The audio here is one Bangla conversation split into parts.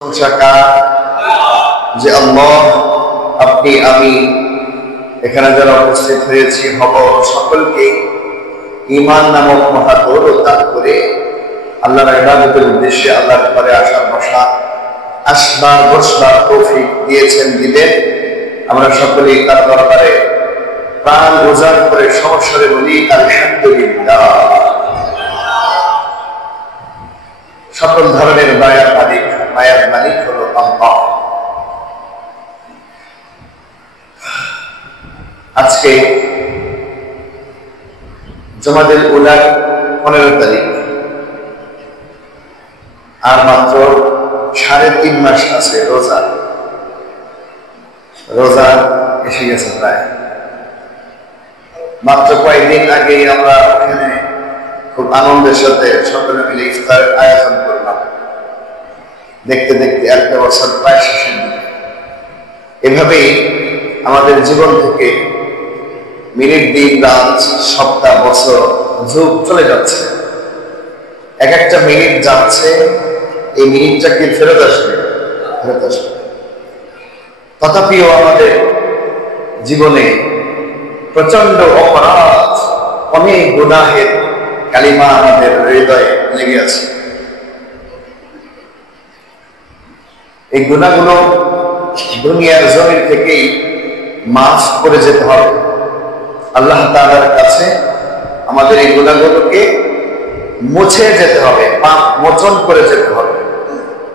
যে আল্লাহ আপনি আমি এখানে যারা উপস্থিত হয়েছি হব সকলকে ঈমান নামক মহাদৌলত দান করে আল্লাহর ইবাদতের উদ্দেশ্যে আল্লাহর ঘরে আসা বসা আসবার বসবার তৌফিক দিয়েছেন দিলেন। আমরা সকলেই তার দরবারে প্রাণ উজাড় করে সমস্যারে বলি আলহামদুলিল্লাহ। সকল ধরনের মায়ার মালিক হলো আল্লাহ। আজকে জমাদুল উলার 15 তারিখ, আর মাত্র 3.5 মাস আছে রোজা এসে গেছে প্রায়। মাত্র কয়েকদিন আগেই আমরা ওখানে খুব আনন্দের সাথে সকলে মিলে ইফতারের আয়োজন করলাম। দেখতে দেখতে একটা বছর প্রায় শেষের দিকে। এভাবেই আমাদের জীবন থেকে মিনিট, দিন, রাত, সপ্তাহ, বছর, যুগ চলে যাচ্ছে। এক একটা মিনিট যাচ্ছে, এই মিনিটটা কি ফেরত আসবে? তথাপিও আমাদের জীবনে প্রচন্ড অপরাধ, অনেক গুনাহের কালিমা আমাদের হৃদয়ে লেগে আছে। এই গুনাহগুলো দুনিয়ার জমিন থেকেই মাফ করে যেতে হবে। আল্লাহ তাআলার কাছে আমাদের এই গুনাহগুলোকে মুছে যেতে হবে, পাপ মোচন করে যেতে হবে।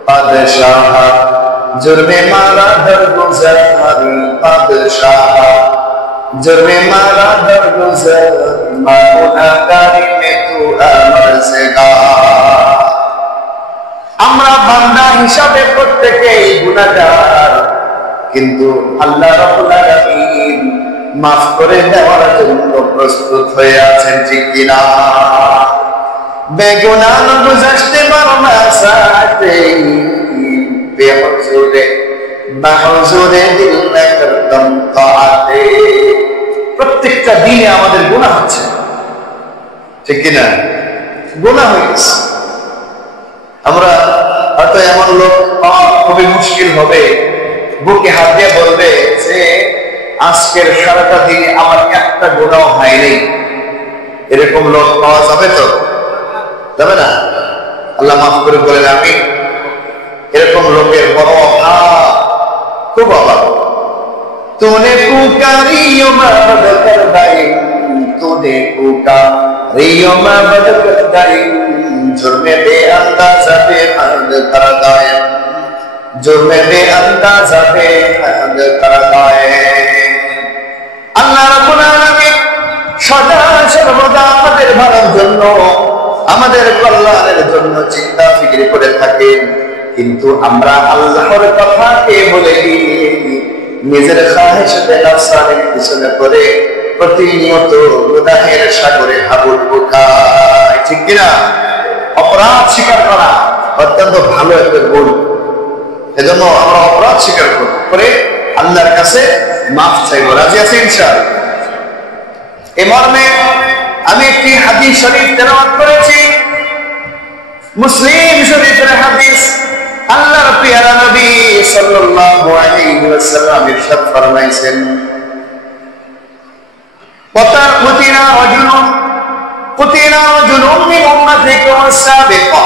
বাদশাহ জুরমে মারা দরগুজার, বাদশাহ জুরমে মারা দরগুজার, মা গুনাহগারি মে তু আমর সে গা। আমরা বান্দা হিসাবে প্রত্যেকেই গুনাহগার, কিন্তু আল্লাহ রাব্বুল আলামিন মাফ করে দেওয়ার জন্য প্রস্তুত হয়ে আছেন, ঠিক কিনা? বেগুনাহ গুজারতে মারনা সাথে বেহুজুরে বাহুজুরে দিল না করতাম তাআতে। প্রত্যেকটা দিনে আমাদের গুনাহ হচ্ছে, ঠিক কিনা? গুনাহ হয়ে গেছে। আমরা হয়তো এমন লোক খুবই মুশকিল হবে, বুকে হাত দিয়ে বলবে যে আজকের সারাটা দিনে আমার একটা গুনাহ হয়নি। এরকম লোক পাওয়া যাবে তো? যাবে না? আল্লাহ মাফ করে বলেন আমি। এরকম লোকের বড় অভাব, খুব অভাব। তুনে পুকারিও মা বদকর দাই, তুনে পুকারিও মা বদকর দাই, जुर्मे बेअंदाज़ा बेहद कर दाए, जुर्मे बेअंदाज़ा बेहद कर दाए। আল্লাহ রাব্বুল আলামিন সদা সর্বদা আমাদের ভালোর জন্য, আমাদের কল্যাণের জন্য চিন্তা ফিকির করে থাকেন, কিন্তু আমরা আল্লাহর কথাকে বলে নিজের খাহেশাতে নফসানের পিছনে পড়ে প্রতিনিয়ত গুনাহের সাগরে হাবুডুবু খাই, ঠিক কিনা? অপরাধ স্বীকার করা অত্যন্ত ভালো একটা গুণ। এজন্য আমরা অপরাধ স্বীকার করে আল্লাহর কাছে মাফ চাইব। রাজি আছি ইনশাআল্লাহ? এই মর্মে আমি একটি হাদিস শরীফ তেলাওয়াত করেছি, মুসলিম শরীফের হাদিস। আল্লাহর প্রিয় নবী সাল্লাল্লাহু আলাইহি ওয়াসাল্লাম ইরশাদ ফরমাইছেন, কুতিলা রাজুলুন মিন উম্মাতিকুম আস-সাবিকা।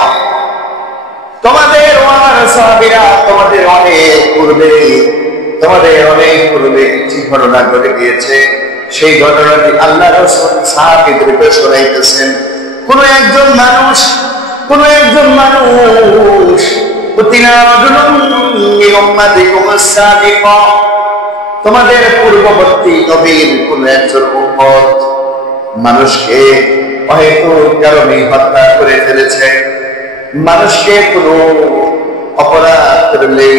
তোমাদের সাহাবীরা তোমাদের অনেক পূর্বে একটি ঘটনা ঘটে গিয়েছে। সেই ঘটনাটি আল্লাহ রাসূল সাহাবীদেরকে শোনাইতেছেন। কোন একজন মানুষ কুতিলা রাজুলুন মিন উম্মাতিকুম আস-সাবিকা, তোমাদের পূর্ববর্তী নবীর কোন একজন উম্মত মানুষকে অহেতুক কারণে হত্যা করে ফেলেছে। মানুষকে কোনো অপরাধ করলে,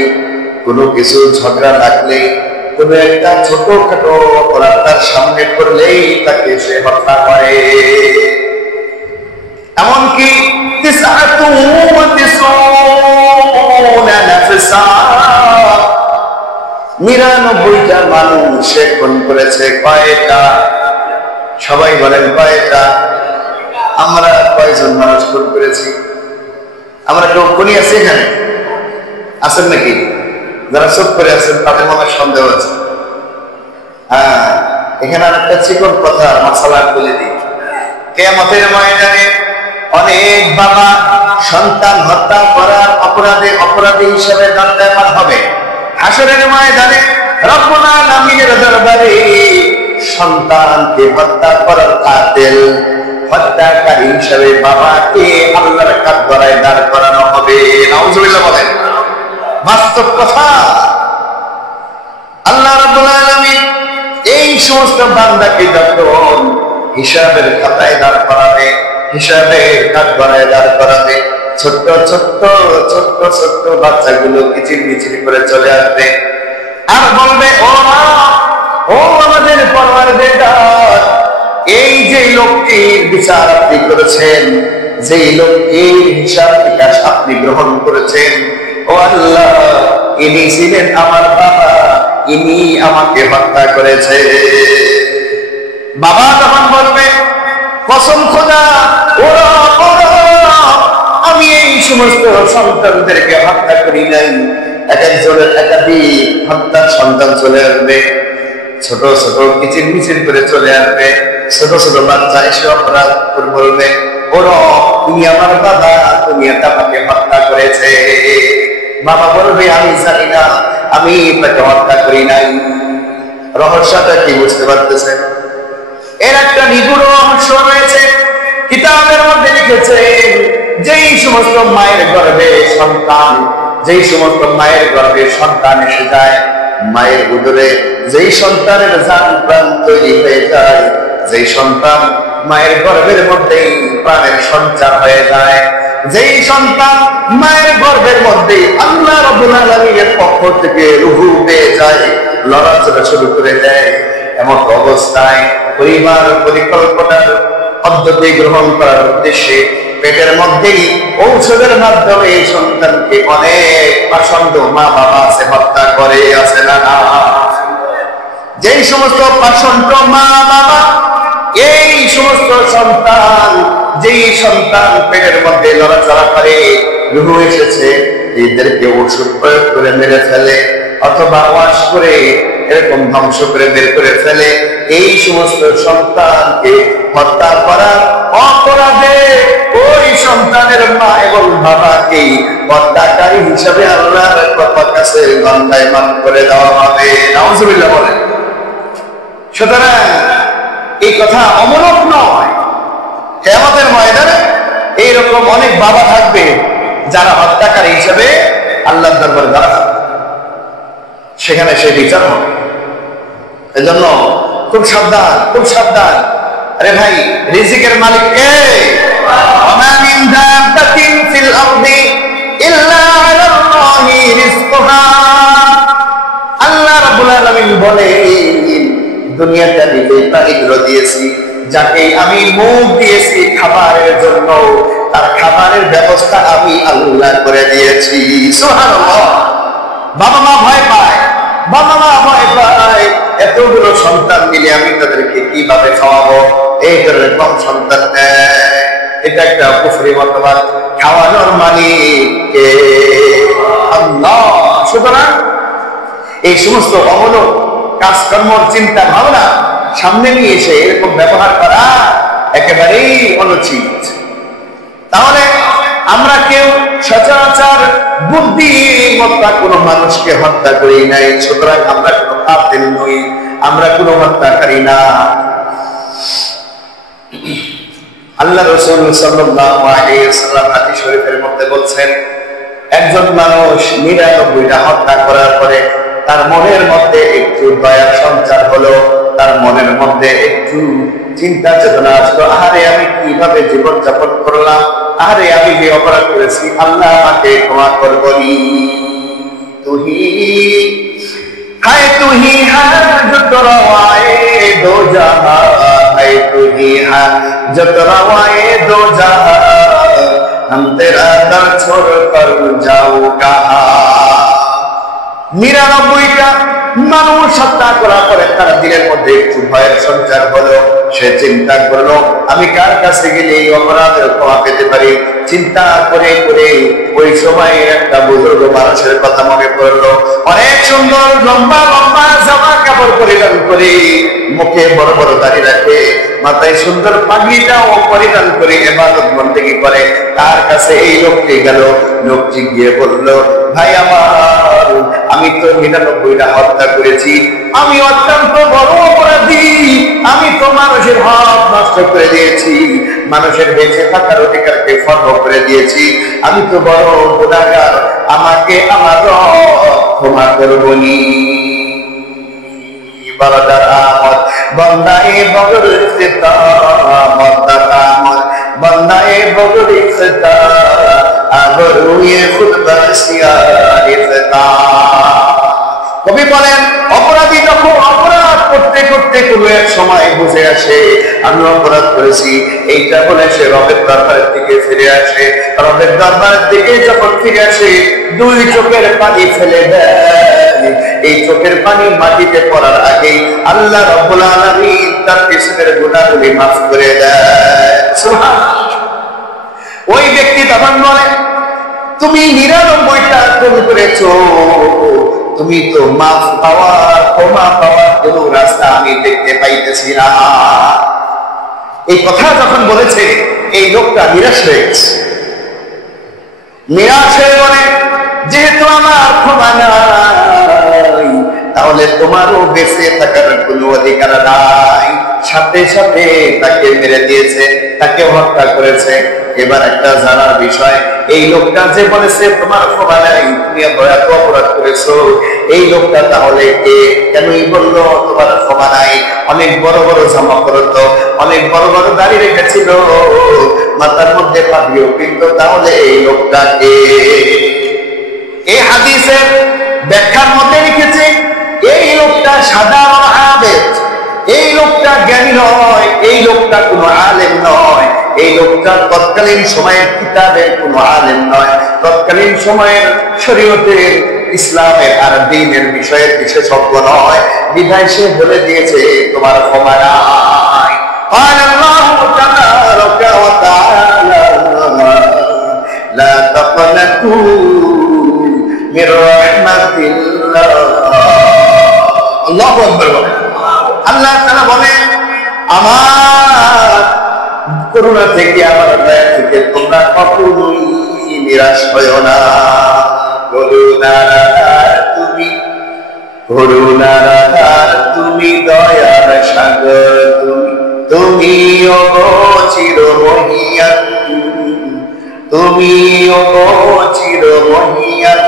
কোনো কিছু ঝগড়া লাগলে, কোনো একটা ছোটখাটো অপরাধ তার সামনে করলেই তাকে সে হত্যা করে। এমনকি 99টা মানুষ সে খুন করেছে। কয়টা? সবাই বলেন কয়টা? আমরা কয়জন মানুষ খুন করেছি? আমরা কেউ খুনি আছি এখানে? আছেন নাকি? যারা চুপ করে আছেন তাদের মনে সন্দেহ আছে। হ্যাঁ, এখানে একটা চিকন কথা মাসালা বলে দিই। কিয়ামতের ময়দানে অনেক বাবা সন্তান হত্যা করার অপরাধী হিসেবে দণ্ডায়মান হবে। হাসরের ময়দানে রব্বুল আলামিনের দরবারে সন্তানকে হত্যা করার কাতিল হত্যাকারী হিসেবে বাবাকে আল্লাহর কাঠগড়ায় দাঁড় করানো হবে। নাউজুবিল্লাহ বলেন। বাস্তব কথা। আল্লাহ রাব্বুল আলামিন এই সমস্ত বান্দাকে যখন হিসাবের খাতায় দাঁড় করাবে, হিসাবের কাঠগড়ায় দাঁড় করাবে, ছোট্ট ছোট্ট ছোট্ট ছোট্ট বাচ্চাগুলো কিচির মিচির করে চলে আসবে আর বলবে, ও আমাদের পরওয়ারদিগার, এই যে লোকটির বিচার আপনি করেছেন, যেই লোকটির হিসাব নিকাশ আপনি গ্রহণ করেছেন, ও আল্লাহ, ইনি ছিলেন আমার বাবা, ইনি আমাকে হত্যা করেছে। বাবা তখন বলবে, কসম খোদা, আমি এই সমস্ত সন্তানদেরকে হত্যা করি নাই। এক একজনের একাধিক হত্যার সন্তান চলে আসবে, ছোট ছোট কিচির মিচির করে চলে আসবে, ছোট ছোট বাচ্চা এসে অপরাধ করে বলবে, তুমি আমার বাবা, তুমি আমাকে হত্যা করেছে। বাবা বলবে, আমি জানি না, আমি তাকে হত্যা করি নাই। রহস্যটা কি বুঝতে পারতেছেন? এর একটা নিগুড় রহস্য রয়েছে। কিতাবের মধ্যে লিখেছে, যেই সমস্ত মায়ের গর্ভে সন্তান এসে যায়, মায়ের উদরে যেই সন্তানের জান প্রাণ তৈরি হয়ে যায়, যেই সন্তান মায়ের গর্ভের মধ্যেই প্রাণের সঞ্চার হয়ে যায়, যেই সন্তান মায়ের গর্ভের মধ্যে আল্লাহ রাব্বুল আলামিনের পক্ষ থেকে রূহ পেয়ে যায়, লড়াচড়া শুরু করে দেয়, এমন অবস্থায় পরিবার পরিকল্পনার পদ্ধতি গ্রহণ করার উদ্দেশ্যে পেটের মধ্যেই ঔষধের মাধ্যমে এই সন্তানকে অনেক পাষণ্ড মা বাবা আছে হত্যা করে, আছে না? যেই সমস্ত পাষণ্ড মা বাবা এই সমস্ত সন্তান, যেই সন্তান পেটের মধ্যে লড়াচড়া করে, রূহ এসেছে, এদেরকে ওষুধ প্রয়োগ করে মেরে ফেলে অথবা ওয়াশ করে এরকম ধ্বংস করে বের করে ফেলে, এই সমস্ত সন্তানকে হত্যা করার অপরাধে ওই সন্তানের মা এবং বাবাকে হত্যাকারী হিসাবে আল্লাহর কাছে দণ্ডায়মান করে দেওয়া হবে। নাউজুবিল্লাহ বলেন। সুতরাং এই কথা অমূলক নয়। কিয়ামতের ময়দানে এইরকম অনেক বাবা থাকবে যারা হত্যাকারী হিসেবে আল্লাহর দরবারে দাঁড়াবে, সেখানে সে বিচার হবে। এজন্য খুব সাবধান, খুব সাবধান। আরে ভাই, রিজিকের মালিক কে? ওয়া মিন দাব্বাতিন ফিল আরদি ইল্লা আলাল্লাহি রিজকুহা। আল্লাহ রাব্বুল আলামিন বলেন, দুনিয়াতে আমি এই প্রাণীগুলো দিয়েছি, যাকে আমি মুখ দিয়েছি খাবারের জন্য, তার খাবারের ব্যবস্থা আমি আল্লাহ করে দিয়েছি। সুবহানাল্লাহ। বাবা মা ভয় পায়, এতগুলো সন্তান মিলে আমি তাদেরকে কিভাবে খাওয়াবো? এই ধরনের কম সন্তান নেয়, এটা একটা কুফরি মতবাদ। খাওয়ানোর মালিক কে? আল্লাহ। সুতরাং এই সমস্ত অমূলক কাজকর্মর চিন্তা ভাবনা সামনে নিয়ে এসে এরকম ব্যবহার করা একেবারেই অনুচিত। তাহলে আমরা কেউ সচরাচর বুদ্ধিমত্তা কোনো মানুষকে হত্যা করি নাই, সুতরাং আমরা কোনো কাতিল নই, আমরা কোনো হত্যাকারী না। আল্লাহ রাসূল সাল্লাল্লাহু আলাইহি ওয়াসাল্লাম হাদিস শরীফের মধ্যে বলছেন, একজন মানুষ ৯৯টা হত্যা করার পরে তার মনের মধ্যে একটু দয়ার সঞ্চার হলো, তার মনের মধ্যে একটু চিন্তা চেতনা আসলো, আরে আমি কিভাবে জীবন যাপন করলাম, আরে আমি যে অপরাধ করেছি, আল্লাহ আমাকে ক্ষমা করবনি। তুহি হায় তুহি হাজত রওয়ায়ে দো জাহাঁ, হায় তুহি হাজত রওয়ায়ে দো জাহাঁ, हम तेरा दर छोड़ कर जाओ कहां। ৯৯টা মানুষ হত্যা করার পরে তার দিলের মধ্যে একটু ভয়ের সঞ্চার হলো। সে চিন্তা করলো আমি কার কাছে গেলে এই অপরাধের ক্ষমা পেতে পারি। চিন্তা করে করে ওই সময় একটা বুজুর্গ মানুষের কথা মনে পড়লো। অনেক সুন্দর লম্বা লম্বা জামা কাপড় পরিধান করে, মুখে বড় বড় দাড়ি রাখে, মাথায় সুন্দর পাগড়িটাও পরিধান করে ইবাদত বন্দেগী করে। তার কাছে এই লোকটি গেল। লোকটি গিয়ে বলল, ভাই আমার, আমি তো 99টা হত্যা করেছি, আমি অত্যন্ত বড় অপরাধী, আমি তো মানুষের হক নষ্ট করে দিয়েছি, মানুষের বেঁচে থাকার অধিকারকে খর্ব করে দিয়েছি, আমি তো বড় গুনাহগার, আমাকে আমার রব ক্ষমা করবনি। বরদার আমদ বন্দায়ে বগর ইফতা, বরদার আমদ বন্দায়ে বগর ইফতা, আবরুয়ে খুদ বাসিয়া ইফতা। কবি বলেন, অপরাধী যখন অপরাধ করতে করতে কোনো এক সময় বুঝে আসে আমি অপরাধ করেছি, এইটা বলে সে রবের দরবারের দিকে ফিরে আসে। রবের দরবারের দিকে যখন ফিরে আসে, দুই চোখের পানি ফেলে দেয়। এই চোখের পানি মাটিতে পড়ার আগেই আল্লাহ রাব্বুল আলামিন তার পিছনের গুনাহগুলি মাফ করে দেয়। সুবহানাল্লাহ। ওই ব্যক্তি তখন বলে, তুমি 99টা খুন করেছো, তুমি তো মাফ পাওয়ার ক্ষমা পাওয়ার কোন রাস্তা আমি দেখতে পাইতেছি না। এই কথা যখন বলেছে, এই লোকটা নিরাশ হয়ে গেছে। নিরাশ হয়ে বলে, যেহেতু আমার ক্ষমা নাই, তাহলে তোমারও বেঁচে থাকার কোনো অধিকার নাই। সাথে সাথে তাকে মেরে দিয়েছে, তাকে হত্যা করেছে। এবার একটা জানার বিষয়, এই লোকটা যে বলেছে তোমার ক্ষমা নাই, তুমি এত অপরাধ করেছো, এই লোকটা তাহলে কে? কেনই বললো তোমার ক্ষমা নাই? অনেক বড় বড় জামা পরতো, অনেক বড় বড় দাড়ি রেখেছিল, মাথার মধ্যে পাগড়িও কিন্তু, তাহলে এই লোকটা কে? এই হাদিসের ব্যাখ্যার মধ্যে লিখেছে, এই লোকটা সাধারণ আবেদ, এই লোকটা জ্ঞানী নয়, এই লোকটা কোনো আলেম নয়, এই লোকটা তৎকালীন সময়ের কিতাবের কোনো আলেম নয়, তৎকালীন সময়ের শরীয়তের, ইসলামের আর দ্বীনের বিষয়ের বিশেষজ্ঞ নয়। বিধায় সে বলে দিয়েছে তোমার ক্ষমা নাই। আল্লাহু তাবারাকা ওয়া তাআলা লা তাকনাতু মির রাহমাতিল্লাহ। আল্লাহু আকবার। আল্লাহ তাআলা বলেন, আমার করুণা থেকে, আমার দয়া থেকে তোমরা কখনোই নিরাশ হয়ো না। করুণার তুমি, করুণার তুমি, দয়ার সাগর তুমি, তুমি চিরমহিয়ান, তুমি চিরমহিয়ান,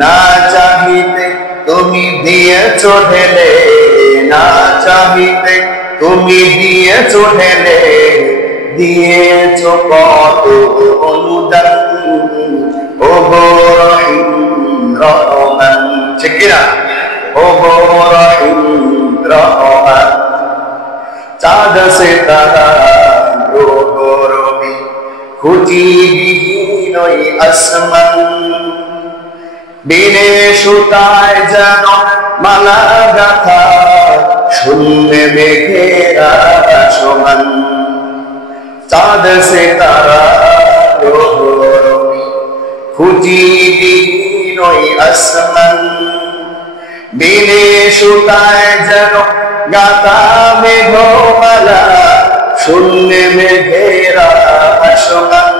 না চাহিতে তুমি দিয়েছো ঢেলে, না চাহিতে তুমি দিয়েছো ঢেলে, দিয়েছো কত অনুদান, ও গো রহিম রহমান। ঠিক কিনা? ও গো রহিম রহমান। চাঁদ সে তারা গ্রহ রবি, খুঁজিবিহীন ওই আসমান, বিনে সুতায় যেন মালা গাথা, শূন্যে মেঘেরা সমান। চাঁদ সে তারা গ্রহ রবি, খুঁজিবিহীন ওই আসমান, বিনে সুতায় যেন গাথা মেঘমালা, শূন্যে মেঘেরা সমান।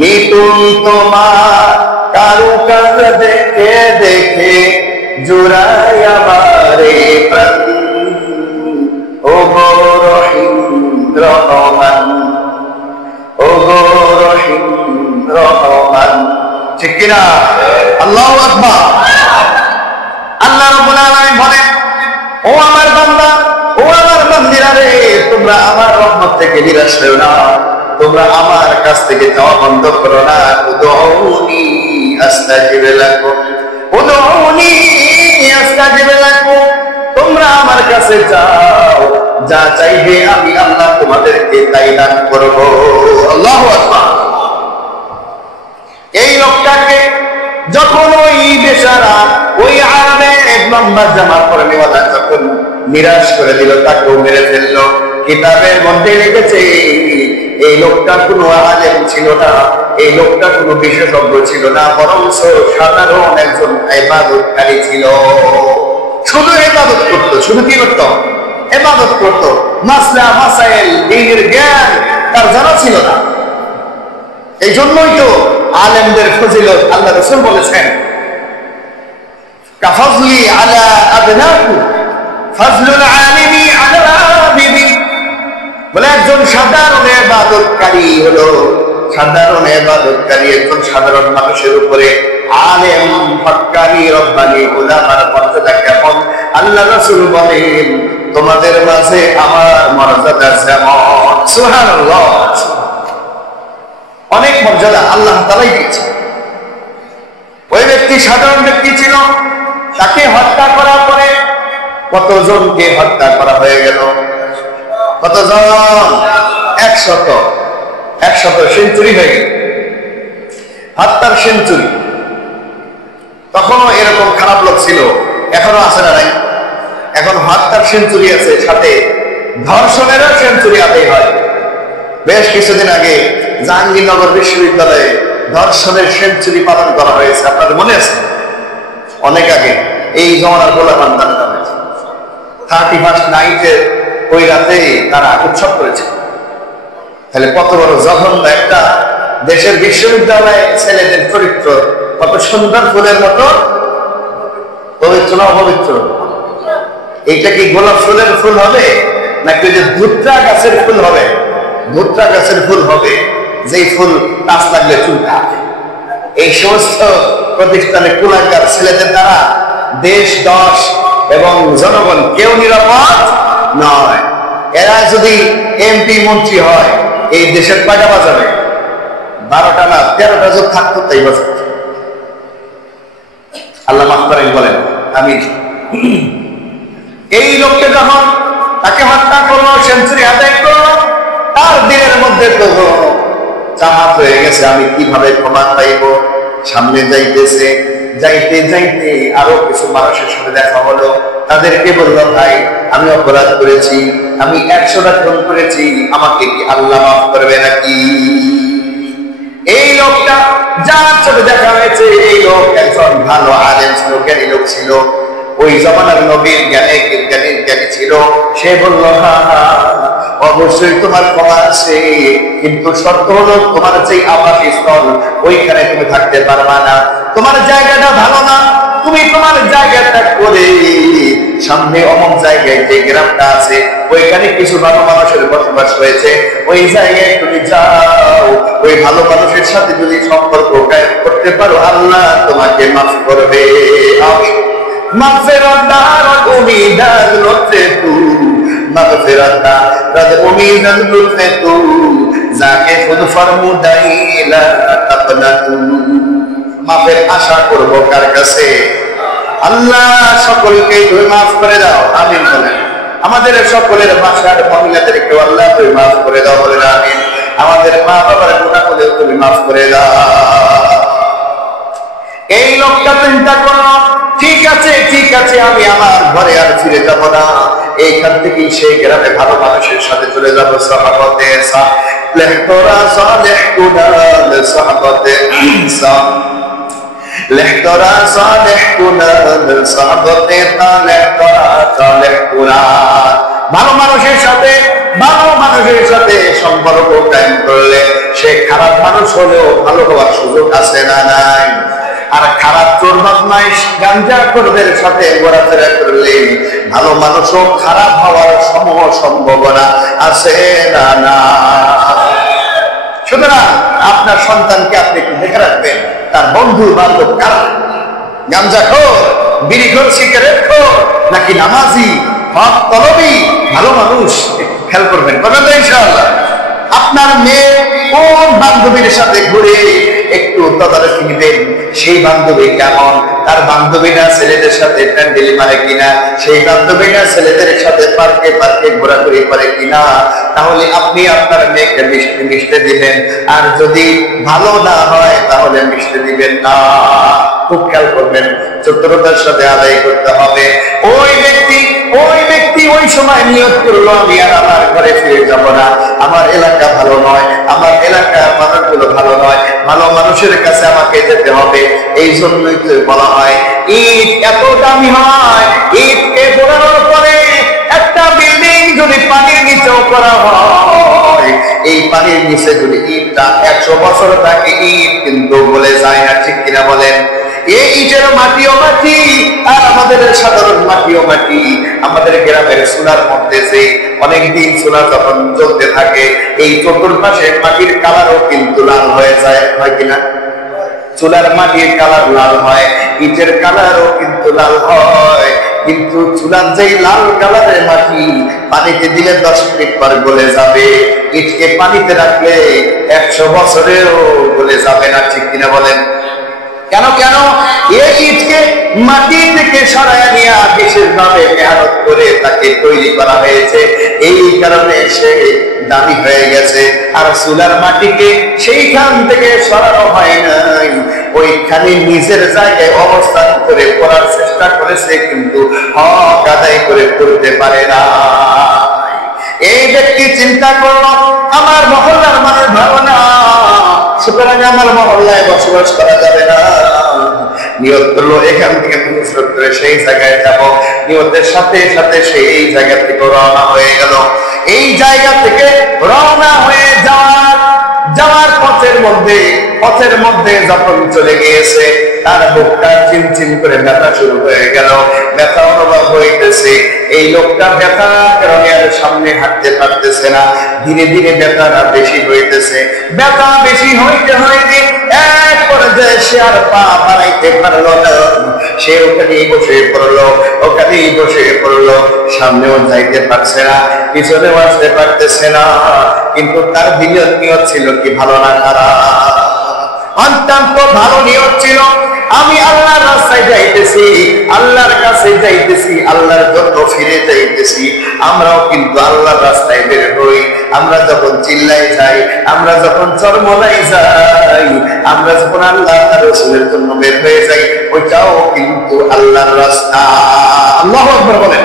নিতুন তোমার কারুকাজ দেখে দেখে জুড়াই আমারে প্রাণ, ও গো রহিম রহমান, ও গো রহিম রহমান। ঠিক কিনা? আল্লাহু আকবার। আল্লাহ রাব্বুল আলামিন বলেন, ও আমার বান্দা, ও আমার বান্দিরা রে, তোমরা আমার রহমত থেকে নিরাশ হও না, তোমরা আমার কাছ থেকে চাওয়া বন্ধ করো না। উদউনি আস্তাজিব লাকুম, উদউনি আস্তাজিব লাকুম। তোমরা আমার কাছে চাও, যা চাইবে আমি আল্লাহ তোমাদেরকে তাই দান করব। আল্লাহু আকবার। এই লোকটাকে যখন ওই বেচারা, ওই আলেম লম্বা জামা পরে নেওয়ালা যখন নিরাশ করে দিল, তাকেও মেরে ফেললো। কিতাবের মধ্যে লিখেছে এই লোকটা কোনো আলেম ছিল না, এই লোকটা কোনো বিশেষজ্ঞ ছিল না, বরং সাধারণ একজন ইবাদতকারী ছিল। শুধু ইবাদত করতো। শুধু কি করতো? ইবাদত করতো। মাসলা মাসাইল দ্বীনের জ্ঞান তার জানা ছিল না। এই জন্যই তো আলেমদের ফজিলত আল্লাহ রাসূল বলেছেন, কাফাজলি আলা আবনাকু ফাজলুল আলিমি আলা আবিদি। বলে একজন সাধারণ ইবাদতকারী হলো, সাধারণ ইবাদতকারী একজন সাধারণ মানুষের উপরে আলেম হক্কানি রব্বানি উলামার মর্যাদা কেমন? আল্লাহ রাসূল বলেন, তোমাদের মাঝে আমার মর্যাদা যেমন। সুবহানাল্লাহ। অনেক মর্যাদা আল্লাহ তাআলাই দিয়েছে। ওই ব্যক্তি সাধারণ ব্যক্তি ছিল, তাকে হত্যা করার পরে কতজনকে হত্যা করা হয়ে গেল? কতজন? 100 সেঞ্চুরি হয়ে গেল, হত্যার সেঞ্চুরি। তখনও এরকম খারাপ লোক ছিল, এখনো আছে না নাই? এখন হত্যার সেঞ্চুরি আছে, সাথে ধর্ষণেরও সেঞ্চুরি আদায় হয়। বেশ কিছুদিন আগে জাহাঙ্গীরনগর বিশ্ববিদ্যালয়ে ধর্ষণের সেঞ্চুরি পালন করা হয়েছে, আপনাদের মনে আছে? অনেক আগে এই জমানার গোলাপান দান করা হয়েছে। 31st নাইটের ওই রাতে তারা উৎসব করেছে। তাহলে কত বড় জঘন্য একটা দেশের বিশ্ববিদ্যালয়ে ছেলেদের চরিত্র কত সুন্দর ফুলের মতো পবিত্র না অপবিত্র? এইটা কি গোলাপ ফুলের ফুল হবে নাকি যে ভুট্টা গাছের ফুল হবে? ভুট্টা গাছের ফুল হবে, যেই ফুল গাছ লাগলে চুলটা। এই সমস্ত প্রতিষ্ঠানে কুলাঙ্গার ছেলেদের দ্বারা দেশ, দশ এবং জনগণ কেউ নিরাপদ নয়। এরা যদি এমপি মন্ত্রী হয়, এই দেশের কয়টা বাজাবে? 12টা না 13টা যোগ থাকতো, তাই বাজাবে। আল্লাহ মাফ করেন, বলেন আমিন। এই লোককে যখন তাকে হত্যা করলো, সেঞ্চুরি আদায় করলো, তার দিনের মধ্যে তো চাহাত হয়ে গেছে, আমি কিভাবে ক্ষমা পাইব। সামনে যাইতেছে, যাইতে যাইতে আরো কিছু মানুষের সাথে দেখা হলো। তাদেরকে বললো, ভাই আমি অপরাধ করেছি, আমি 100টা খুন করেছি, আমাকে কি আল্লাহ মাফ করবে নাকি? এই লোকটা যার সাথে দেখা হয়েছে, এই লোক একজন ভালো আলেম ছিল, জ্ঞানী লোক ছিল, ওই জমানার নবীর জ্ঞানী ছিল। সে বলল, হ্যাঁ অবশ্যই তোমার ক্ষমা আছে, কিন্তু শর্ত হলো তোমার যে আবাসস্থল ওইখানে তুমি থাকতে পারবা না, তোমার জায়গাটা ভালো না, তুমি তোমার জায়গাটা করে সামনে অমুক জায়গায় যে গ্রামটা আছে ওইখানে কিছু ভালো মানুষের বসবাস হয়েছে, ওই জায়গায় তুমি যাও, ওই ভালো মানুষের সাথে যদি সম্পর্ক কায়েম করতে পারো, আল্লাহ তোমাকে মাফ করবে। মাগফিরাত উমিদাত লুৎফে তু, মাগফিরাত উমিদাত লুৎফে তু, যাকে খুদ ফরমুদাইলা তাকনাতু। মাফের আশা করব কার কাছে? আল্লাহ সকলকে তুমি মাফ করে দাও, আমিন বলেন। আমাদের সকলের বাসার মহিলাদেরকে আল্লাহ তুমি মাফ করে দাও, বলেন আমিন। আমাদের মা বাবার গুনাহগুলো তুমি মাফ করে দাও। এই লোকটা চিন্তা করলো, ঠিক আছে ঠিক আছে, আমি আমার ঘরে আর ফিরে যাব না, এইখান থেকে সেই গ্রামে ভালো মানুষের সাথে চলে যাবো। সাহাবতে সালেহ তোরা সালেহ কুনাল, সাহাবতে সালেহ তোরা সালেহ কুনাল, সাহাবতে সালেহ তোরা সালেহ কুনাল। ভালো মানুষের সাথে সম্পর্ক কায়েম করলে সে খারাপ মানুষ হলেও ভালো হওয়ার সুযোগ আছে না নাই? আর খারাপ চোর বদমাইশ গাঞ্জাখোরদের সাথে ঘোরাফেরা করলে ভালো মানুষও খারাপ হওয়ার সম্ভাবনা আছে না না? সুতরাং আপনার সন্তানকে আপনি একটু দেখে রাখবেন, তার বন্ধু বান্ধব কারা, গাঞ্জাখোর, বিড়িখোর, সিগারেটখোর, নাকি নামাজি, হক তলবি, ভালো মানুষ, খেয়াল করবেন। ইনশাআল্লাহ আপনার মেয়ে কোন বান্ধবীর সাথে ঘুরে, একটু তদারকি নেবেন সেই বান্ধবী কেমন, তার বান্ধবীরা ছেলেদের সাথে প্যান্ডেলি মারে কিনা, সেই বান্ধবীরা ছেলেদের সাথে পার্কে পার্কে ঘোরাঘুরি করে কিনা, তাহলে আপনি আপনার মেয়েকে মিশতে দিবেন। আর যদি ভালো না হয় তাহলে মিশতে দিবেন না। খুব খেয়াল করবেন, চতুরতার সাথে আদায় করতে হবে। ওই ব্যক্তি ওই সময় নিয়ত করলো আমি আর আমার ঘরে ফিরে যাব না, আমার এলাকা ভালো নয়, আমার এলাকার মানুষগুলো ভালো নয়, ভালো মানুষের কাছে আমাকে যেতে হবে। এই জন্যই তো বলা হয় ইট এত দামি হয়, ইটকে পোড়ানোর পরে একটা বিল্ডিং যদি পানির নিচেও করা হয়, এই পানির নিচে যদি ইটটা 100 বছর থাকে ইট কিন্তু গলে যায় না, ঠিক কিনা বলেন? এই ইটের মাটিও মাটি আর আমাদের সাধারণ মাটিও মাটি। আমাদের গ্রামের চুলার মধ্যে যে অনেকদিন চুলা যখন জ্বলতে থাকে, এই চতুর্পাশে মাটির কালারও কিন্তু লাল হয়ে যায়, হয় কিনা? চুলার মাটির কালার লাল হয়, ইটের কালারও কিন্তু লাল হয়। কিন্তু চুলার যেই লাল কালারের মাটি পানিতে দিলে 10 মিনিট পর গলে যাবে, ইটকে পানিতে রাখলে 100 বছরেও গলে যাবে না, ঠিক কিনা বলেন? কেন কেন এই ইটকে মাটি থেকে সরায় নিয়ে বিশেষভাবে মেহনত করে তাকে তৈরি করা হয়েছে, এই কারণে সে দামি হয়ে গেছে। আর চুলার মাটিকে সেইখান থেকে সরানো হয় নাই, ওইখানে নিজের জায়গায় অবস্থান করে করার চেষ্টা করেছে, কিন্তু হক আদায় করে করতে পারে না। এই ব্যক্তি চিন্তা করলো আমার মহল্লার মানুষ ভালো না, সুতরাং আমার মহল্লায় বসবাস করা যাবে না। নিয়ত করলো এখান থেকে মুসরত করে সেই জায়গায় যাব, নিয়তের সাথে সাথে সেই জায়গা থেকে রওনা হয়ে গেল। এই জায়গা থেকে রওনা হয়ে যাওয়ার পথের মধ্যে যখন চলে গিয়েছে, তার বুকটা চিনচিন করে ব্যথা শুরু হয়ে গেল, ব্যথা অনুভব হইতেছে। এই লোকটা ব্যথা কারণে আর সামনে হাঁটতে পারতেছে না, ধীরে ধীরে ব্যথাটা বেশি হইতেছে। ব্যথা বেশি হইতে হইতে এক পর্যায়ে সে আর পা বাড়াইতে পারলো না, সে ওখানেই বসে পড়লো, সামনেও যাইতে পারছে না, পিছনেও আসতে পারতেছে না। কিন্তু তার নিয়ত ছিল কি ভালো না খারাপ? অত্যন্ত ভালো নিয়ত ছিল, আমি আল্লাহর রাস্তায় যাইতেছি, আল্লাহর কাছে যাইতেছি, আল্লাহর জন্য ফিরে যাইতেছি। আমরাও কিন্তু আল্লাহর রাস্তায় বের হই, আমরা যখন চিল্লাই যাই, আমরা যখন চরমনাই যাই, আমরা যখন আল্লাহ আর রাসূলের জন্য বের হয়ে যাই, ওইটাও কিন্তু আল্লাহর রাস্তা। আল্লাহু আকবার বলেন।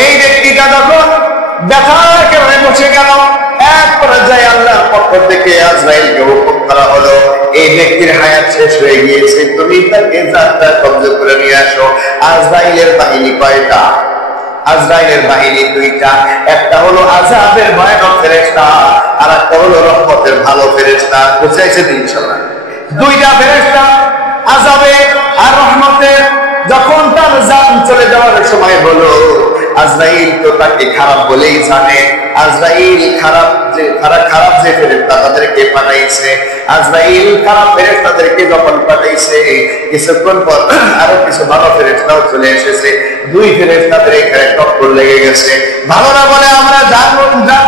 এই ব্যক্তিটা যখন ব্যথার কারণে বসে গেল, এক পর্যায়ে আল্লাহর পক্ষ থেকে আজরাইলকে হুকুম করা হলো, এই ব্যক্তির হায়াত শেষ হয়ে গিয়েছে, তুমি তাকে যাত্রা কবজ করে নিয়ে আসো। আজরাইলের বাহিনী কয়টা? আজরাইলের বাহিনী 2টা, একটা হলো আযাবের ভয়ানক ফেরেশতা, আর একটা হলো রহমতের ভালো ফেরেশতা। বুঝাইছে ইনশাআল্লাহ? 2টা ফেরেশতা, আযাবের আর রহমতের। যখন তার জান চলে যাওয়ার সময় হলো, আজরাইল তো তাকে খারাপ বলেই জানে, আজরাইল খারাপ যে ফেরেশতা তাদেরকে পাঠাইছে, আজরাইল খারাপ ফেরেশতাদেরকে যখন পাঠাইছে, কিছুক্ষণ পর আরো কিছু ভালো ফেরেশতাও চলে এসেছে। 2 ফেরেশতাদের এখানে টক্কর লেগে গেছে। ভালোরা বলে আমরা জান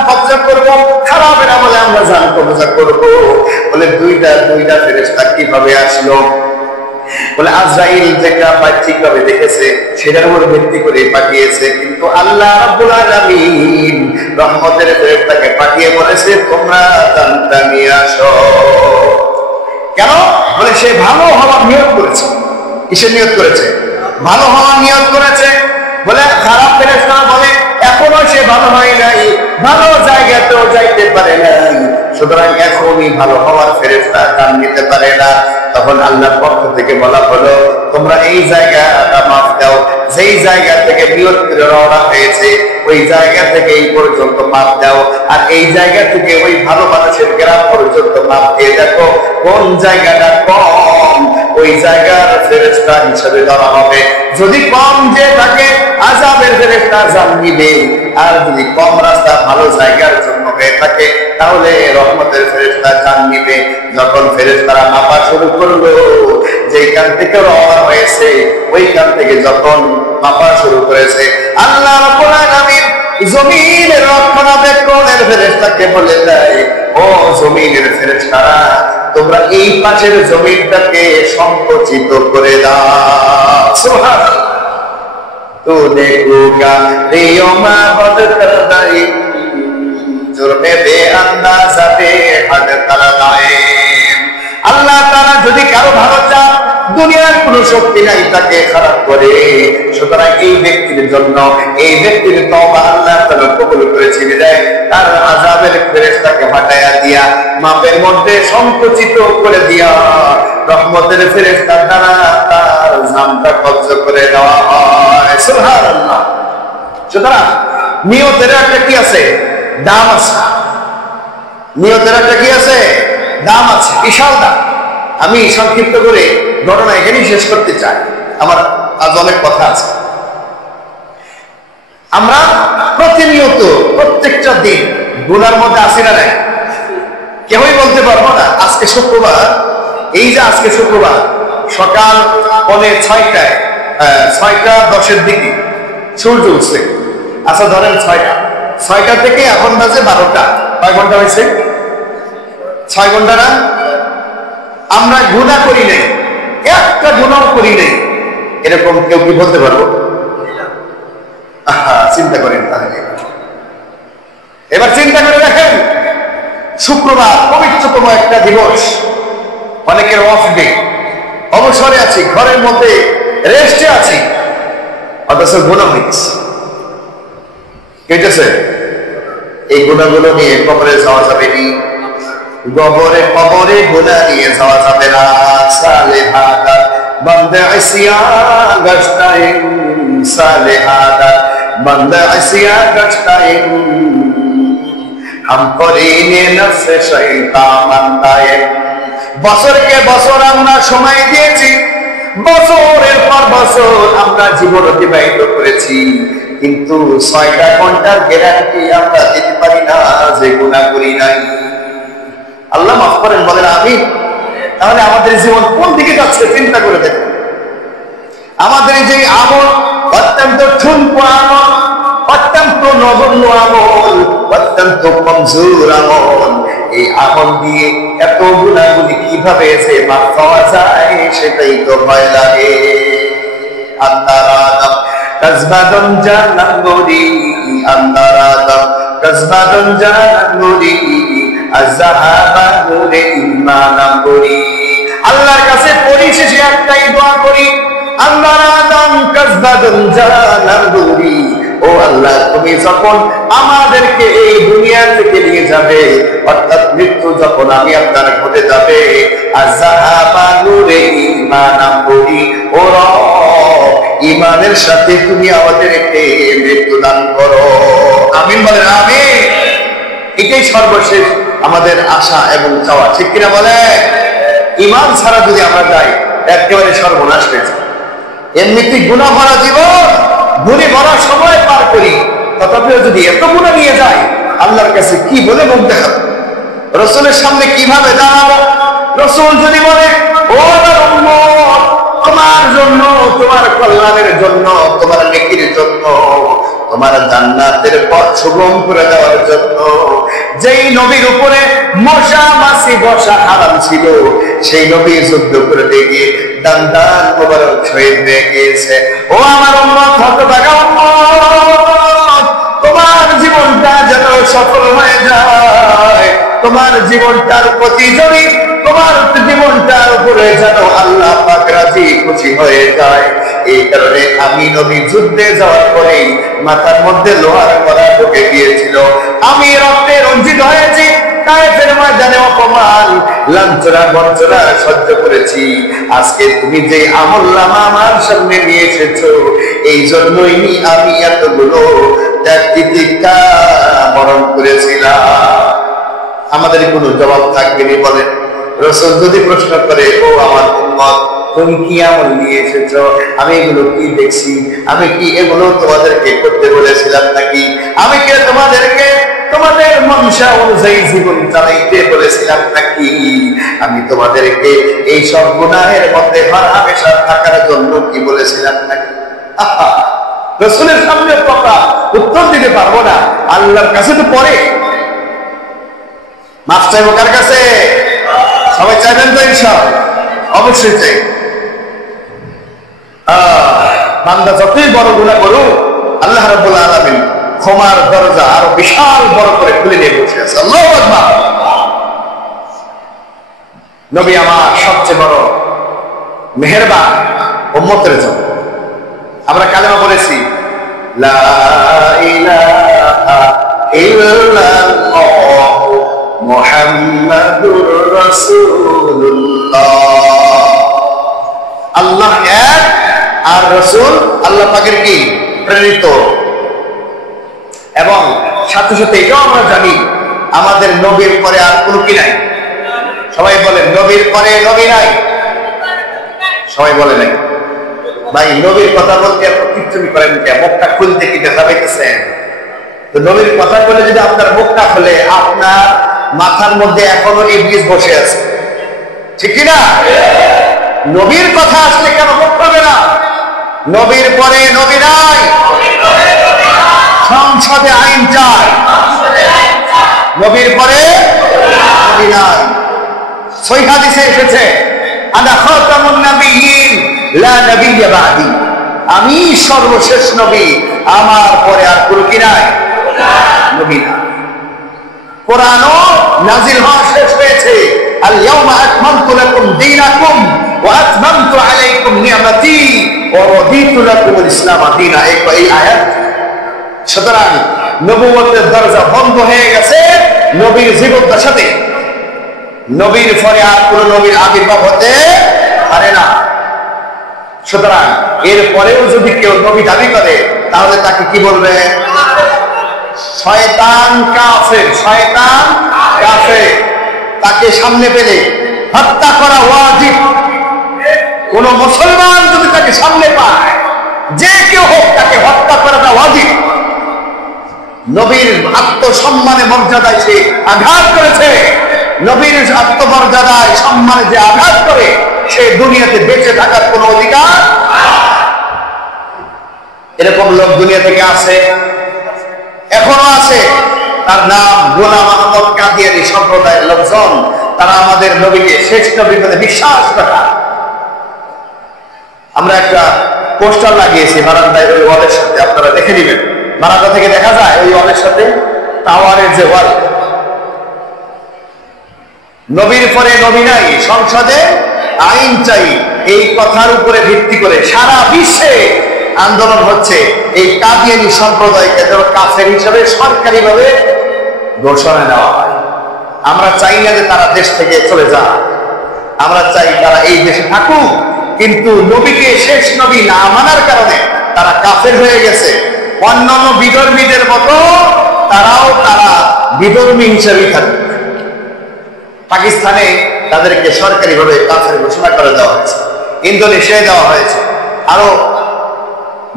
কবজা করবো, খারাপেরা বলে আমরা জান কবজা করবো। বলে দুইটা ফেরেশতা কিভাবে আসলো? বলে আজরাইল যেটা বাহ্যিকভাবে দেখেছে সেটার উপর ভিত্তি করে পাঠিয়েছে, কিন্তু আল্লাহ রাব্বুল আলামিন রহমতের ফেরেশতাকে পাঠিয়ে বলেছে তোমরা জানটা নিয়ে আসো। কেন? বলে সে ভালো হওয়ার নিয়ত করেছে। কিসের নিয়ত করেছে? ভালো হওয়ার নিয়ত করেছে। বলে খারাপ ফেরেশতা বলে এখনো সে ভালো হয় নাই, ভালো জায়গাতেও যাইতে পারে নাই, সুতরাং এখনই ভালো হওয়ার ফেরেশতা কান নিতে পারে না। তখন আল্লাহর পক্ষ থেকে বলা হলো তোমরা এই জায়গাটা মাফ দাও, যেই জায়গা থেকে নিয়ত করে রওনা হয়েছে ওই জায়গা থেকে এই পর্যন্ত মাফ দাও, আর এই জায়গা থেকে ওই ভালো মানুষের গ্রাম পর্যন্ত মাফ দিয়ে দেখো কোন জায়গাটা কম, ওই জায়গার ফেরেশতা হিসেবে ধরা হবে। যদি কম যে থাকে আযাবের ফেরেশতা জান নিবে, আর যদি কম রাস্তা ভালো জায়গার জন্য হয়ে থাকে তাহলে রহমতের ফেরেশতা জান নিবে। যখন ফেরেশতারা মাপা শুরু করলো, যেখান থেকে রওনা হয়েছে ওইখান থেকে যখন মাপা শুরু করেছে, আল্লাহ রাব্বুল আলামিন জমিনের রক্ষণাবেক্ষণের ফেরেশতাকে বলে দেয়, ও জমিনের ফেরেশতারা তোমরা এই পাশের জমিটাকে সংকুচিত করে দাও। সুবহানাল্লাহ। তো দেখোগা রিয়মা বদকরদাই জুরমে বেআন্দাজাতে হাদ তালায়ে। আল্লাহ তাআলা যদি কারো ভালো চান, দুনিয়ার কোনো শক্তি নাই তাকে খারাপ করে। সুতরাং এই ব্যক্তির জন্য, এই ব্যক্তির তওবা আল্লাহ তাআলা কবুল করেছে বিদায় তার আযাবের ফেরেশতাকে হটায়া দিয়া মাপের মধ্যে সংকুচিত করে দিয়া রহমতের ফেরেশতার দ্বারা তার জামটা কবজ করে দেওয়া হয়। সুবহানাল্লাহ। সুতরাং নিয়তের একটা কি আছে? দাম আছে। নিয়তের একটা কি আছে? দাম আছে, বিশাল দাম। আমি সংক্ষিপ্ত করে ঘটনা এখানেই শেষ করতে চাই, আমার আজ অনেক কথা আছে। আমরা প্রতিনিয়ত প্রত্যেকটা দিন গুনার মধ্যে আসি না নাই? কেউই বলতে পারবো না। আজকে শুক্রবার, এই যে আজকে শুক্রবার সকাল 6:30, 6:10 দিকে সূর্য উঠছে। আচ্ছা ধরেন 6টা থেকে এখন বাজে 12টা, কয় ঘন্টা হয়েছে? 6 ঘন্টা না? আমরা গুনাহ করি নাই, একটা গুনাহ করি নাই, এরকম কেউ কি বলতে পারবো? চিন্তা করেন তাহলে। এবার চিন্তা করে দেখেন, শুক্রবার পবিত্রতম একটা দিবস, অনেকের অফ ডে, অবসরে আছি, ঘরের মধ্যে রেস্টে আছি, অথচ গুনাহ হয়েছে। কেটেছে। এই গুনাহগুলো নিয়ে কবরে যাওয়া যাবে নি, কবরে গুনাহ নিয়ে যাওয়া যাবে না। সালেহাদা বন্দে আসিয়া গস্তায়ে, সালেহাদা বন্দে আসিয়া গস্তায়ে, হাম করিনে নফসে শয়তান বান্দায়ে। বছরকে বছর আমরা সময় দিয়েছি, বছরের পর বছর আমরা জীবন অতিবাহিত করেছি, কিন্তু 6টা ঘন্টার গ্যারান্টি আমরা দিতে পারি না যে গুনাহ করি নাই। আল্লাহ মাফ করেন, বলেন আমিন। তাহলে আমাদের জীবন কোন দিকে যাচ্ছে চিন্তা করে দেখুন। আমাদের যে আমল অত্যন্ত ঠুনকো আমল, অত্যন্ত নগণ্য আমল, অত্যন্ত কমজোর আমল, এই আমল দিয়ে এত গুনাহগুলি কিভাবে যে মাফ পাওয়া যায় সেটাই তো ভয় লাগে। আন্দারাদম কাজবাদন জানাঙ্গরি, আন্দারাদম কাজবাদন জানাঙ্গরি, আযহাবা নূরে ঈমানাম করি। আল্লাহর কাছে পরিশেষে একটাই দোয়া করি, আন্দারাদম কাজবাদন জানাঙ্গরি, ও আল্লাহ তুমি যখন আমাদেরকে এই দুনিয়া থেকে নিয়ে যাবে, অর্থাৎ মৃত্যু যখন আমি আপনার ঘটে যাবে, আযহাবা নূরে ঈমানাম করি, ও রব ঈমানের সাথে তুমি আমাদেরকে মৃত্যু দান করো। আমিন বলেন আমিন। এটাই সর্বশেষ আমাদের আশা এবং চাওয়া, ঠিক কিনা বলে? ঈমান ছাড়া যদি আমরা যাই একেবারে সর্বনাশ হয়ে যায়। এমনিতে গুনাহ ভরা জীবন, গুনাহ ভরা সময় পার করি, তথাপিও যদি এত গুনাহ নিয়ে যাই, আল্লাহর কাছে কি বলে মুখ দেখাবো? রাসূলের সামনে কিভাবে দাঁড়াবো? রাসূল যদি বলে, ও আমার উম্মত, তোমার জন্য, তোমার কল্যাণের জন্য, তোমার নেকির জন্য, তোমার জান্নাতের পথ সুগম করে দেওয়ার জন্য যেই নবীর উপরে মশা মাছি বসা হারাম ছিল, সেই নবী যুদ্ধ করে দিয়ে দান দান মোবারক শহীদ হয়ে গিয়েছে। ও আমার উম্মত, হতভাগা উম্মত, তোমার জীবনটা যেন সফল হয়ে যায়, তোমার জীবনটার প্রতি যদি তোমার জীবনটার উপরে যেন আল্লাহ পাক রাজি খুশি হয়ে যায়। এই কারণে আমি নবী যুদ্ধে যাওয়ার পরে মাথার মধ্যে লোহার কড়া ঢুকে গিয়েছিল, আমি রক্তে রঞ্জিত হয়েছি, তায়েফের ময়দানে অপমান লাঞ্ছনা বঞ্চনা সহ্য করেছি। আজকে তুমি যে আমলনামা আমার সামনে নিয়ে এসেছো, এই জন্যই আমি এতগুলো ত্যাগ তিতিক্ষা বরণ করেছিলাম। আমাদের কোনো জবাব থাকবে না। বলেন রাসূল যদি প্রশ্ন করে, ও আমার উম্মত, তুমি কি আমল নিয়ে এসেছো? আমি এগুলো কি দেখছি? আমি কি এগুলো তোমাদেরকে করতে বলেছিলাম নাকি? আমি কি তোমাদেরকে তোমাদের মনসা অনুযায়ী জীবন চালাইতে বলেছিলাম নাকি? আমি তোমাদেরকে এই সব গুনাহের মধ্যে হামেশা থাকার জন্য কি বলেছিলাম নাকি? রাসূলের সামনে কথা উত্তর দিতে পারবো না, আল্লাহর কাছে তো পরে মাফ চাইবো। কার কাছে? সবাই চাইবেন তো ইনশাআল্লাহ? অবশ্যই চাই। বান্দা যতই বড় গুনাহ করুক, আল্লাহ রাব্বুল আলামিন ক্ষমার দরজা আরো বিশাল বড় করে খুলে দিয়ে বসে আছে। আল্লাহু আকবার। নবী আমার সবচেয়ে বড় মেহেরবান উম্মতের জন্য। আমরা কালেমা বলেছি, লা ইলাহা ইল্লাল্লাহ মুহাম্মাদুর রাসূলুল্লাহ। আল্লাহ এক আর রাসূল আল্লাহ পাকের কি প্রেরিত। এবং সাথে সাথে এটাও আমরা জানি, আমাদের নবীর পরে আর কোনো কি নাই। সবাই বলেন, নবীর পরে নবী নাই। সবাই বলে নাই। ভাই, নবীর কথা বলতে এত কিচ্ছুমি করেন কে? মুখটা খুলতে কি দেখা পাইতেছেন? তো নবীর কথা বলে যদি আপনার মুখ না খুলে, আপনার মাথার মধ্যে এখনো ইবলিস বসে আছে, ঠিক কিনা? নবীর কথা আসলে কেন মুখ পাবে না? নবীর পরে নবী নাই, সংসদে আইন চাই। নবীর পরে নবী নাই। সহিহ হাদিসে এসেছে, আনা খাতামুন নাবিয়্যিন লা নাবিয়্যা বাদি। আমি সর্বশেষ নবী, আমার পরে আর কোনো কি নাই, নবী নাই। কোরআনও নাজিল হওয়া শেষ হয়েছে, আল ইয়াউমা আকমালতু লাকুম দীনাকুম ওয়া আতমামতু আলাইকুম নি'মাতি ওয়া রাদিতু লাকুমুল ইসলাম দীনা। এই আয়াত। সুতরাং নবুয়তের দরজা বন্ধ হয়ে গেছে নবীর জীবদ্দশাতে। নবীর পরে আর কোন নবীর আবির্ভাব হতে পারে না। সুতরাং এর পরেও যদি কেউ নবী দাবি করে, তাহলে তাকে কি বলবে? শয়তান কাফের, শয়তান কাফের। তাকে সামনে পেলে হত্যা করা ওয়াজিব। কোন মুসলমান যদি তাকে সামনে পায়, যে কেউ হোক, তাকে হত্যা করাটা ওয়াজিব। নবীর আত্মসম্মানে মর্যাদায় সে আঘাত করেছে। নবীর আত্মমর্যাদায় সম্মানে যে আঘাত করে, সে দুনিয়াতে বেঁচে থাকার কোন অধিকার। এরকম লোক দুনিয়া থেকে আছে, এখনো আছে। তার নাম গোলাম আহমদ কাদিয়ানী সম্প্রদায়ের লোকজন। তারা আমাদের নবীকে শেষ নবী বলে বিশ্বাস করে। আমরা একটা পোস্টার লাগিয়েছি বারান্দায়, ওই ওয়ালের সাথে, আপনারা দেখে নেবেন। বারান্দা থেকে দেখা যায় ওই ওয়ালের সাথে টাওয়ারের যে ওয়াল। নবীর পরে নবী নাই, সংসদে আইন চাই, এই কথার উপরে ভিত্তি করে সারা বিশ্বে আন্দোলন হচ্ছে। এই কাদিয়ানী সম্প্রদায়কে কাফের হিসেবে সরকারিভাবে ঘোষণা দেওয়া হয়। আমরা চাই না যে তারা দেশ থেকে চলে যায়, আমরা চাই তারা এই দেশে থাকুক। কিন্তু নবীকে শেষ নবী না মানার কারণে তারা কাফের হয়ে গেছে। অন্যান্য বিধর্মীদের মতো তারা বিধর্মী হিসেবেই থাকুক। পাকিস্তানে তাদেরকে সরকারিভাবে কাফের ঘোষণা করে দেওয়া হয়েছে, ইন্দোনেশিয়ায় দেওয়া হয়েছে, আরো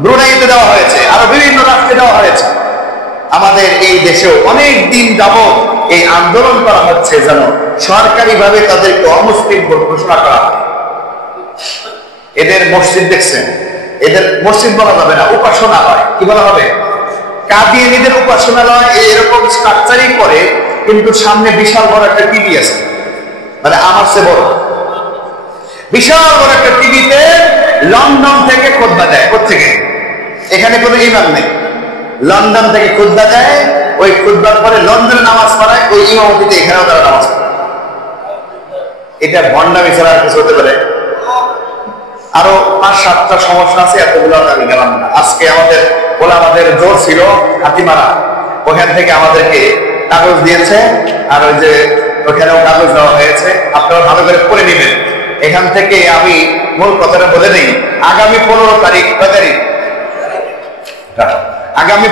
ব্রুনাইতে দেওয়া হয়েছে, আরো বিভিন্ন রাষ্ট্রে দেওয়া হয়েছে। আমাদের এই দেশেও অনেক দিন যাবত এই আন্দোলন করা হচ্ছে যেন সরকারিভাবে তাদেরকে অমুসলিম ঘোষণা করা হয়। এদের মসজিদ দেখছেন, এদের মসজিদ বলা যাবে না, উপাসনালয়। কি বলা হবে? কাদিয়ানীদের উপাসনালয় এরকম স্ট্রাকচারই করে, কিন্তু সামনে বিশাল বড় একটা টিভি আছে, মানে আমার চেয়ে বড় বিশাল বড় একটা টিভিতে লন্ডন থেকে খুতবা দেয়। কোত্থেকে? এখানে কোনো ইমাম নেই, লন্ডন থেকে খুতবা দেয়। ওই খুতবার পরে লন্ডনে নামাজ পড়ায়, ওই ইমামতিতে এখানেও তারা নামাজ পড়ায়। এটা ভণ্ডামি ছাড়া আর কিছু হতে পারে? আরো ৫-৭টা সমস্যা আছে, এতগুলো আমি গেলাম না। আজকে আমাদের জোর ছিল হাতিমারা, ওখান থেকে আমাদেরকে কাগজ দিয়েছে, আর ওই যে ওখানেও কাগজ দেওয়া হয়েছে। আপনারা ভালো করে পড়ে নেবেন। এখান থেকে আমি মূল কথাটা বলে নেই। আগামী 15 তারিখ, কয় তারিখ? আগামী